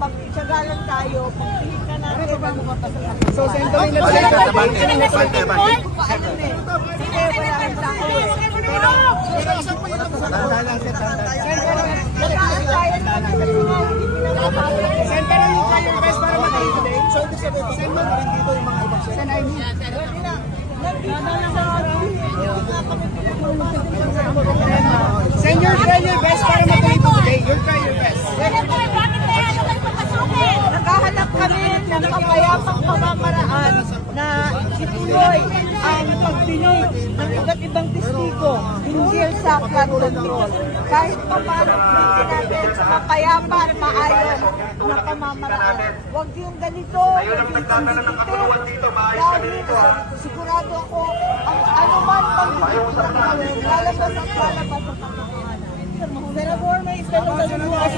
Pag-tsagalan tayo, pag-tingin ka natin. So, sentry na Hindi, wala rin tayo. Sentry yung best para matayin today. So, ibig sabihin, send mo rin dito yung mga ibang send ID. Send your best para matayin today. You'll try your best. Nakahanap kami ng kapayapang pamamaraan na ituloy ang pagdinig ng iba't ibang testigo hinggil sa flood control. Kahit pa paano pinigyan natin sa mapayapa at maayos na pamamaraan. Huwag yung ganito, huwag yung sensitive, dahil sigurado ako ang anuman pang lalabas ang katotohanan. Senador, may istanong sa buhay.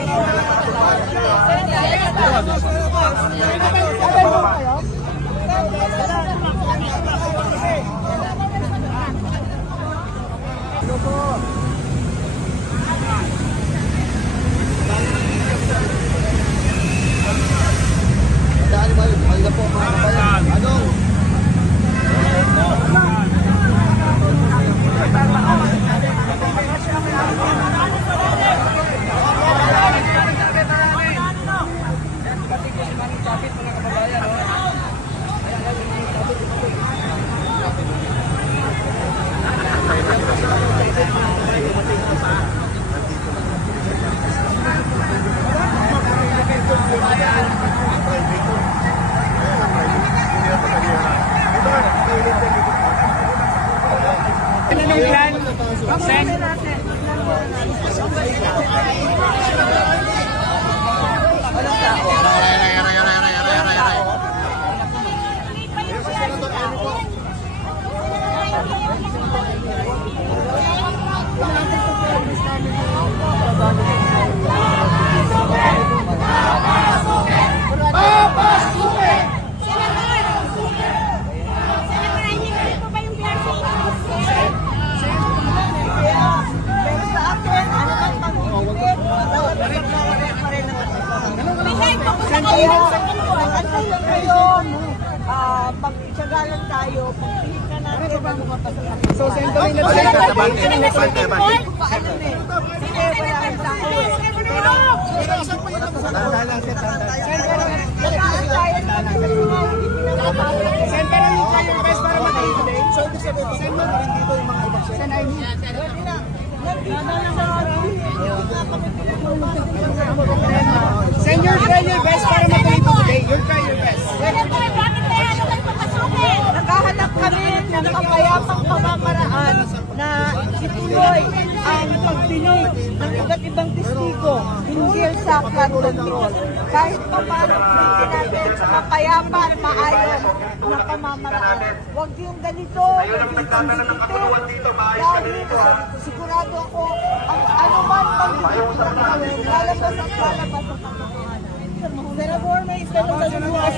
Pag-tsagalan tayo, pag-tingin ka natin. So, sentry na Hindi, wala rin tayo. Sentry yung best para matayin today. So, ibig sabihin, send mo rin dito yung mga ibang send ID. Send your best para matayin today. You'll try your best. Nakahanap kami ng kapayapang pamamaraan na ituloy ang pagdinig ng iba't ibang testigo hinggil sa flood control. Kahit pa paano pinigyan natin sa mapayapa at maayos na pamamaraan. Huwag yung ganito, huwag yung sensitive, dahil sigurado ako ang anuman pang lalabas ang katotohanan. Senador, may istanong sa buhay.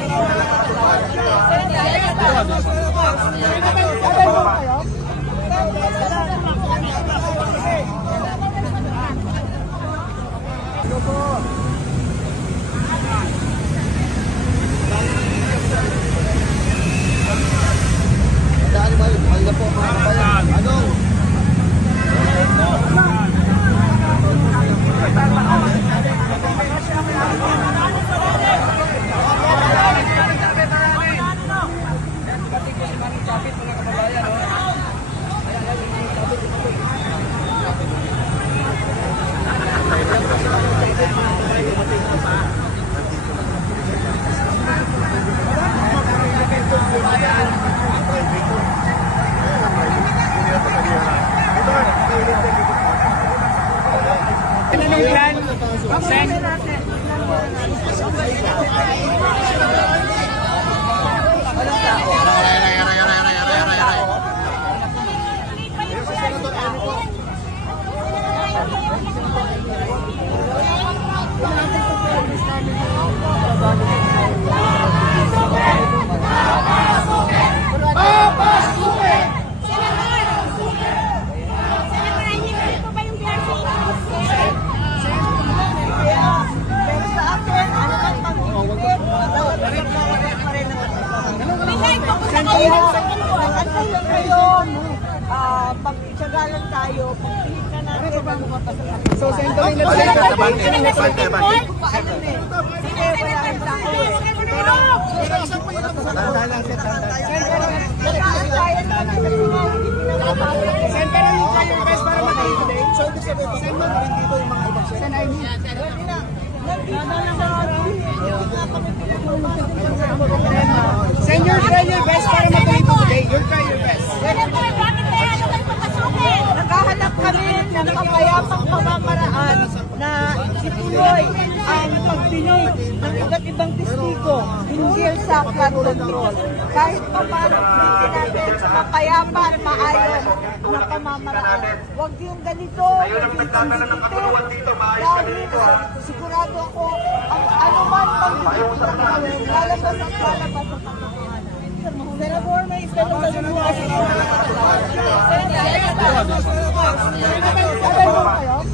Nag-antay lang kayo. Pag-tsaga lang tayo. Pag-tingin ka natin. So, Senator, let's say Hindi, wala rin sa akin. Nag-aantayan kami kasi nga hindi pinapapagod. Senator, yung kayo best para makain today. So, ibig sabihin, Senator, rin dito yung mga ibang Sen. Nandito na sa akin. Send your best para matuloy ito today. You'll try your best. Nakahanap kami ng mapayapang pamamaraan na ituloy ang pagdinig ng iba't ibang testigo hinggil sa flood control. Kahit pa paano pinigyan natin sa mapayapa at maayos na pamamaraan. Huwag yung ganito, huwag yung sensitive. Dahil sigurado ako, ang anuman pang lalabas at lalabas ang katotohanan. Senador, may istanong sa bukas. Sabay mo kayo?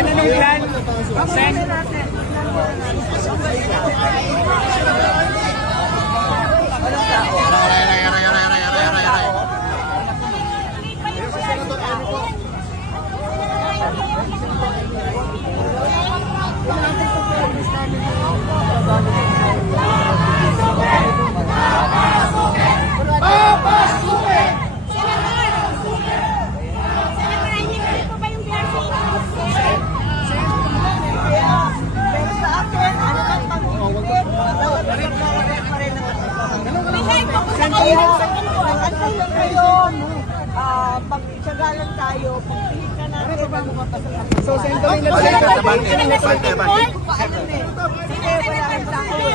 Ano yung plan? Sen? Pero sa akin, ano man pag-iinip, dapat pa rin ang kaya, nag-antay lang kayo. Pag-tsaga lang tayo. Pag-tingin ka natin. So, Senator, let's say Hindi, wala rin sa akin.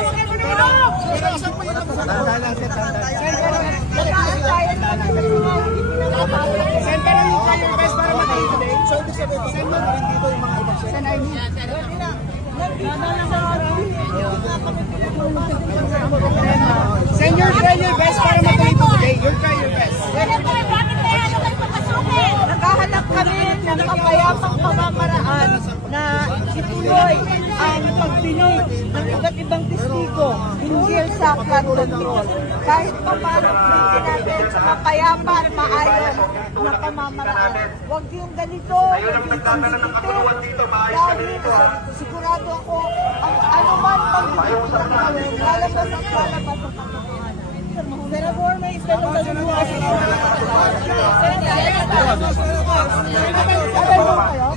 Nag-aantayan kami kasi nga hindi pinapapagod. Senator, yung kayo best para makain today. So, ibig sabihin, Senator, rin dito yung mga ibang Sen. Nandito na sa akin. Send your best para matuloy ito today. You'll try your best. Nakahanap kami ng mapayapang pamamaraan na ituloy ang pagdinig ng iba't ibang testigo hinggil sa flood control. Kahit pa paano pinigyan natin sa mapayapa at maayos na pamamaraan. Huwag yung ganito, huwag yung sensitive. Dahil sigurado ako, ang anuman pang lalabas at lalabas ang katotohanan. Senador, may istanong sa bukas. Sabay mo kayo?